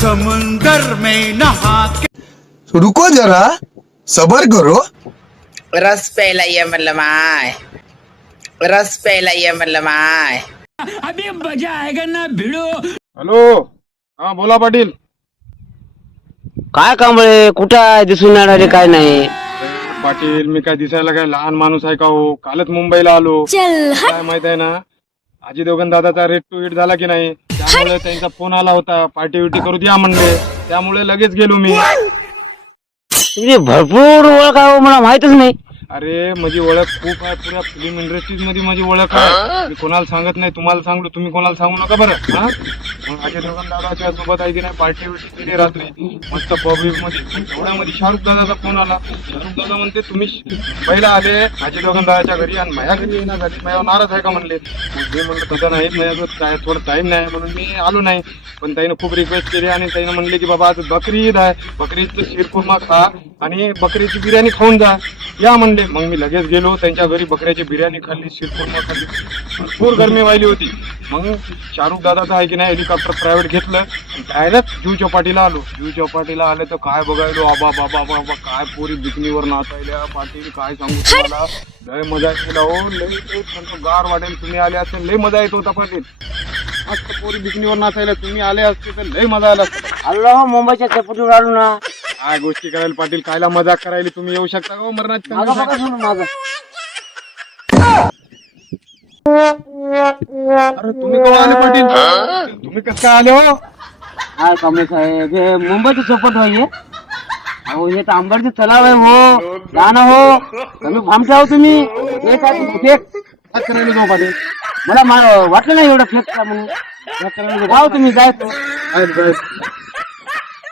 समुंदर में नहा के रुको जरा सबर करो. रस प्यायला ये म्हणलं माय, रस प्यायला ये म्हणलं माय. अभी मजा आएगा ना भिड़ो. हॅलो, हा बोला पाटील. काय कांबळे कुठं आहे दिसून नाही राहिले काय नाही. पाटील मी काय दिसायला काय लहान माणूस आहे का हो? कालच मुंबईला आलो. काय माहित आहे ना, आजी देवगण दादाचा रेट टू हिट झाला की नाही, त्यामुळे त्यांचा फोन आला होता, पार्टी विटी करू द्या म्हणले, त्यामुळे लगेच गेलो मी. तुझी भरपूर ओळख आहे हो, मला माहितच नाही. अरे माझी ओळख खूप आहे, पुऱ्या फिल्म इंडस्ट्रीज मध्ये माझी ओळख आहे. मी कोणाला सांगत नाही, तुम्हाला सांगलो, तुम्ही कोणाला सांगू नका बरं. हा मग अजय देवगण दादाच्या सोबत आहे की नाही पार्टी विटी केली रात्री मस्त पब्लिक मध्ये. एवढ्यामध्ये शाहरुख दादाचा फोन आला. शाहरुख दादा म्हणते तुम्ही पहिला आले अजय देवगण दादाच्या घरी आणि माझ्या घरी येण्यासाठी माझ्यावर नाराज आहे का म्हणले. मी म्हणलं तसं नाही, माझ्याकडे काय थोडं टाइम नाही म्हणून मी आलो नाही. पण त्याने खूप रिक्वेस्ट केली आणि त्याने म्हणले की बाबा आज बकरी ईद आहे, बकरी ईदचं शिरखुर्मा खा आणि बकरीची बिर्याणी खाऊन जा या म्हणले. मग मी लगेच गेलो त्यांच्या घरी, बकऱ्याची बिर्याणी खाल्ली, शिरखुर्मा खाल्ली. भरपूर गरमी व्हायली होती. मग शाहरुख दादाचं आहे की नाही हेलिकॉप्टर प्रायव्हेट घेतलं, डायरेक्ट जुहू चौपाटीला आलो. जुहू चौपाटीला आले तर काय बघायलो, आबा बाबा बाबा काय पोरी बिकनीवर नाचायल्या. पाटील काय सांगू तुम्हाला, लय मजा केला हो, लय गार वाटेल. तुम्ही आले असेल लय मजा येत होता पाटील. मस्त पोरी बिकनीवर नाचायला, तुम्ही आले असते तर लय मजा आला असता. आलो मुंबईच्या चेपटून आलो ना. काय गोष्टी करायला पाटील, कायला मजाक करायला तुम्ही येऊ शकता का मरणाची. अरे तुम्ही केव्हा आले पाटील, तुम्ही कसं काय आले हो? काय कांबळे साहेब हे मुंबईचं चौपट आहे. अहो हे तर आंबरचं तलाव आहे हो, जा ना हो. तुम्ही भामचा हो तुम्ही. हे काय फेक काय करायला जाऊ पाटील. मला वाटलं नाही एवढं फेक म्हणून. तुम्ही जायचं.